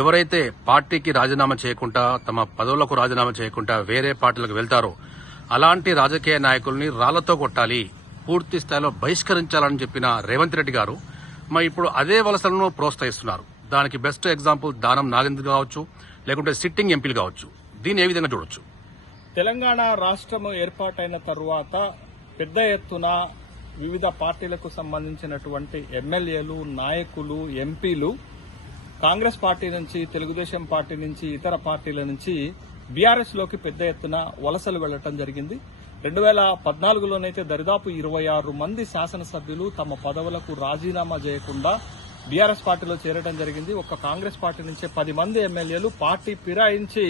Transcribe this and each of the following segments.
ఎవరైతే పార్టీకి రాజీనామా చేయకుండా తమ పదవులకు రాజీనామా చేయకుండా వేరే పార్టీలకు వెళ్తారో అలాంటి రాజకీయ నాయకుల్ని రాళ్లతో కొట్టాలి, పూర్తి స్థాయిలో బహిష్కరించాలని చెప్పిన రేవంత్ రెడ్డి గారు ఇప్పుడు అదే వలసలను ప్రోత్సహిస్తున్నారు. దానికి బెస్ట్ ఎగ్జాంపుల్ దానం నాగేంద్ర కావచ్చు, లేకుంటే సిట్టింగ్ ఎంపీలు కావచ్చు. దీన్ని ఏ విధంగా చూడొచ్చు? తెలంగాణ రాష్ట్రం ఏర్పాటైన తరువాత పెద్ద ఎత్తున వివిధ పార్టీలకు సంబంధించినటువంటి ఎమ్మెల్యేలు, నాయకులు, ఎంపీలు కాంగ్రెస్ పార్టీ నుంచి, తెలుగుదేశం పార్టీ నుంచి, ఇతర పార్టీల నుంచి బీఆర్ఎస్ లోకి పెద్ద ఎత్తున వలసలు వెళ్లడం జరిగింది. 2014లోనైతే దరిదాపు 26 మంది శాసనసభ్యులు తమ పదవులకు రాజీనామా చేయకుండా బీఆర్ఎస్ పార్టీలో చేరడం జరిగింది. ఒక్క కాంగ్రెస్ పార్టీ నుంచే 10 మంది ఎమ్మెల్యేలు పార్టీ ఫిరాయించి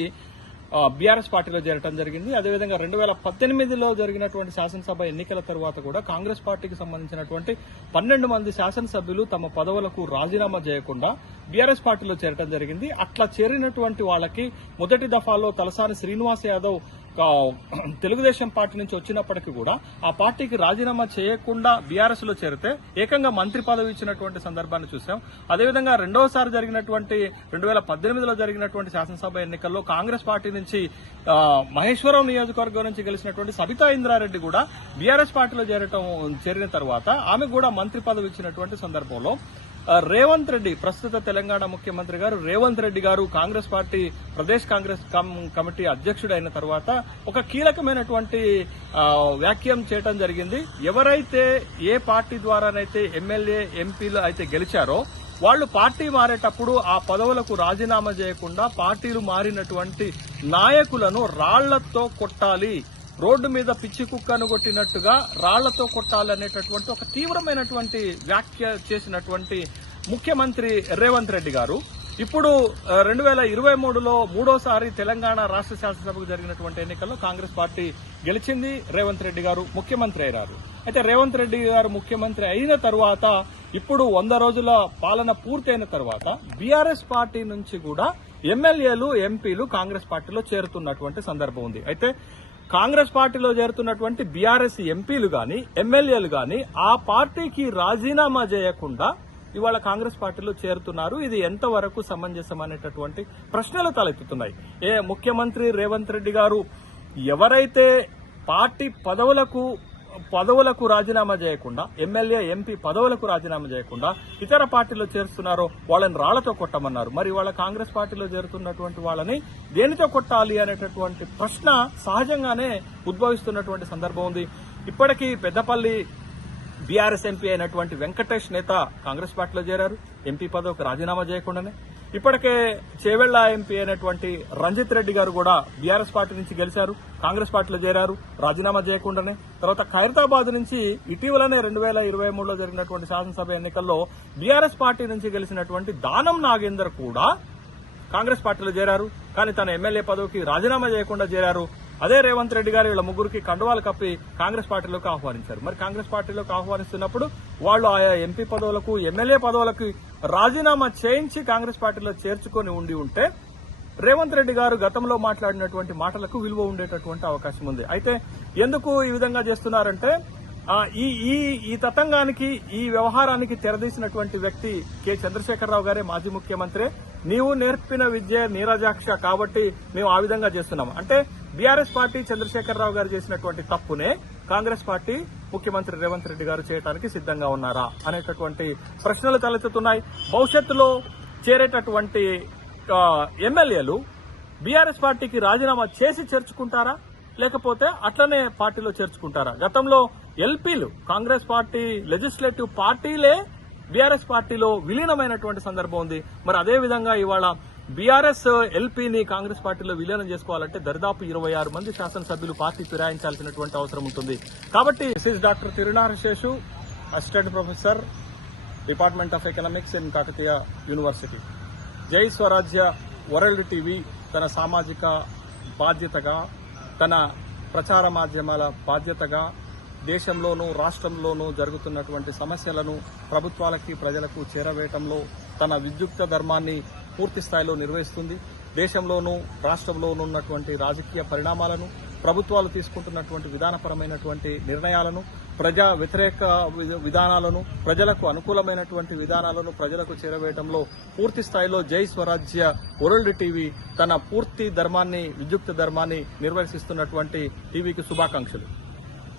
బీఆర్ఎస్ పార్టీలో చేరడం జరిగింది. అదేవిధంగా 2018లో జరిగినటువంటి శాసనసభ ఎన్నికల తర్వాత కూడా కాంగ్రెస్ పార్టీకి సంబంధించినటువంటి 12 మంది శాసనసభ్యులు తమ పదవులకు రాజీనామా చేయకుండా బీఆర్ఎస్ పార్టీలో చేరడం జరిగింది. అట్లా చేరినటువంటి వాళ్ళకి మొదటి దఫాలో తలసాని శ్రీనివాస్ యాదవ్ తెలుగుదేశం పార్టీ నుంచి వచ్చినప్పటికీ కూడా ఆ పార్టీకి రాజీనామా చేయకుండా బీఆర్ఎస్ లో చేరితే ఏకంగా మంత్రి పదవి ఇచ్చినటువంటి సందర్భాన్ని చూశాం. అదేవిధంగా రెండోసారి జరిగినటువంటి 2018లో జరిగినటువంటి శాసనసభ ఎన్నికల్లో కాంగ్రెస్ పార్టీ నుంచి మహేశ్వరం నియోజకవర్గం నుంచి గెలిచినటువంటి సబితా ఇంద్రారెడ్డి కూడా బీఆర్ఎస్ పార్టీలో చేరిన తర్వాత ఆమె కూడా మంత్రి పదవి ఇచ్చినటువంటి సందర్భంలో రేవంత్ రెడ్డి, ప్రస్తుత తెలంగాణ ముఖ్యమంత్రి గారు రేవంత్ రెడ్డి గారు కాంగ్రెస్ పార్టీ ప్రదేశ్ కాంగ్రెస్ కమిటీ అధ్యక్షుడైన తర్వాత ఒక కీలకమైనటువంటి వ్యాఖ్యం చేయడం జరిగింది. ఎవరైతే ఏ పార్టీ ద్వారానైతే ఎమ్మెల్యే, ఎంపీలు అయితే గెలిచారో వాళ్లు పార్టీ మారేటప్పుడు ఆ పదవులకు రాజీనామా చేయకుండా పార్టీలు మారినటువంటి నాయకులను రాళ్లతో కొట్టాలి, రోడ్డు మీద పిచ్చి కుక్కను కొట్టినట్టుగా రాళ్లతో కొట్టాలనేటటువంటి ఒక తీవ్రమైనటువంటి వ్యాఖ్య చేసినటువంటి ముఖ్యమంత్రి రేవంత్ రెడ్డి గారు ఇప్పుడు 2023లో మూడోసారి తెలంగాణ రాష్ట్ర శాసనసభకు జరిగినటువంటి ఎన్నికల్లో కాంగ్రెస్ పార్టీ గెలిచింది. రేవంత్ రెడ్డి గారు ముఖ్యమంత్రి అయ్యారు. అయితే రేవంత్ రెడ్డి గారు ముఖ్యమంత్రి అయిన తర్వాత ఇప్పుడు 100 రోజుల పాలన పూర్తయిన తర్వాత బీఆర్ఎస్ పార్టీ నుంచి కూడా ఎమ్మెల్యేలు, ఎంపీలు కాంగ్రెస్ పార్టీలో చేరుతున్నటువంటి సందర్భం ఉంది. అయితే కాంగ్రెస్ పార్టీలో చేరుతున్నటువంటి బీఆర్ఎస్ ఎంపీలు గాని, ఎమ్మెల్యేలు గాని ఆ పార్టీకి రాజీనామా చేయకుండా ఇవాళ కాంగ్రెస్ పార్టీలో చేరుతున్నారు. ఇది ఎంతవరకు సమంజసం అనేటటువంటి ప్రశ్నలు తలెత్తుతున్నాయి. ముఖ్యమంత్రి రేవంత్ రెడ్డి గారు ఎవరైతే పార్టీ పదవులకు రాజీనామా చేయకుండా, ఎమ్మెల్యే, ఎంపీ పదవులకు రాజీనామా చేయకుండా ఇతర పార్టీలో చేరుస్తున్నారో వాళ్ళని రాళ్లతో కొట్టమన్నారు. మరి వాళ్ళ కాంగ్రెస్ పార్టీలో చేరుతున్నటువంటి వాళ్ళని దేనితో కొట్టాలి అనేటటువంటి ప్రశ్న సహజంగానే ఉద్భవిస్తున్నటువంటి సందర్భం ఉంది. ఇప్పటికీ పెద్దపల్లి బీఆర్ఎస్ ఎంపీ అయినటువంటి వెంకటేష్ నేత కాంగ్రెస్ పార్టీలో చేరారు, ఎంపీ పదవికి రాజీనామా చేయకుండానే. ఇప్పటికే చేవెళ్ల ఎంపీ అయినటువంటి రంజిత్ రెడ్డి గారు కూడా బీఆర్ఎస్ పార్టీ నుంచి గెలిచారు, కాంగ్రెస్ పార్టీలో చేరారు, రాజీనామా చేయకుండానే. తర్వాత ఖైరతాబాద్ నుంచి ఇటీవలనే 2023లో జరిగినటువంటి శాసనసభ ఎన్నికల్లో బీఆర్ఎస్ పార్టీ నుంచి గెలిచినటువంటి దానం నాగేందర్ కూడా కాంగ్రెస్ పార్టీలో చేరారు. కానీ తన ఎమ్మెల్యే పదవికి రాజీనామా చేయకుండా చేరారు. అదే రేవంత్ రెడ్డి గారు వీళ్ళ ముగ్గురికి కండువాలు కప్పి కాంగ్రెస్ పార్టీలోకి ఆహ్వానించారు. మరి కాంగ్రెస్ పార్టీలోకి ఆహ్వానిస్తున్నప్పుడు వాళ్ళు ఆయా ఎంపీ పదవులకు, ఎమ్మెల్యే పదవులకు రాజీనామా చేయించి కాంగ్రెస్ పార్టీలో చేర్చుకొని ఉంటే రేవంత్ రెడ్డి గారు గతంలో మాట్లాడినటువంటి మాటలకు విలువ ఉండేటటువంటి అవకాశం ఉంది. అయితే ఎందుకు ఈ విధంగా చేస్తున్నారంటే ఈ తతంగానికి, ఈ వ్యవహారానికి తెరదీసినటువంటి వ్యక్తి కె చంద్రశేఖరరావు గారే, మాజీ ముఖ్యమంత్రి. నీవు నేర్పిన విద్య నీరజాక్ష కాబట్టి మేము ఆ విధంగా చేస్తున్నాం అంటే బీఆర్ఎస్ పార్టీ చంద్రశేఖరరావు గారు చేసినటువంటి తప్పునే కాంగ్రెస్ పార్టీ ముఖ్యమంత్రి రేవంత్ రెడ్డి గారు చేయడానికి సిద్ధంగా ఉన్నారా అనేటటువంటి ప్రశ్నలు తలెత్తుతున్నాయి. భవిష్యత్తులో చేరేటటువంటి ఎమ్మెల్యేలు బీఆర్ఎస్ పార్టీకి రాజీనామా చేసి చేర్చుకుంటారా, లేకపోతే అట్లనే పార్టీలో చేర్చుకుంటారా? గతంలో ఎల్పీలు, కాంగ్రెస్ పార్టీ లెజిస్లేటివ్ పార్టీలే బీఆర్ఎస్ పార్టీలో విలీనమైనటువంటి సందర్భం ఉంది. మరి అదే విధంగా ఇవాళ బీఆర్ఎస్ ఎల్పీని కాంగ్రెస్ పార్టీలో విలీనం చేసుకోవాలంటే దరిదాపు 26 మంది శాసనసభ్యులు పార్టీ ఫిరాయించాల్సినటువంటి అవసరం ఉంటుంది. కాబట్టి doctor Tirunara Seshu, assistant professor, department of economics in Kakatiya university. జై స్వరాజ్య వరల్డ్ టీవీ తన సామాజిక బాధ్యతగా, తన ప్రచార మాధ్యమాల బాధ్యతగా దేశంలోనూ రాష్ట్రంలోనూ జరుగుతున్నటువంటి సమస్యలను ప్రభుత్వాలకి, ప్రజలకు చేరవేయటంలో తన విద్యుక్త ధర్మాన్ని పూర్తి స్థాయిలో నిర్వహిస్తుంది. దేశంలోనూ రాష్ట్రంలోనూ ఉన్నటువంటి రాజకీయ పరిణామాలను, ప్రభుత్వాలు తీసుకుంటున్నటువంటి విధానపరమైనటువంటి నిర్ణయాలను ప్రజా వ్యతిరేక విధానాలను, ప్రజలకు అనుకూలమైనటువంటి విధానాలను ప్రజలకు చేరవేయడంలో పూర్తి స్థాయిలో జై స్వరాజ్య వరల్డ్ టీవీ తన పూర్తి ధర్మాన్ని, విద్యుక్త ధర్మాన్ని నిర్వహిస్తున్నటువంటి టీవీకి శుభాకాంక్షలు.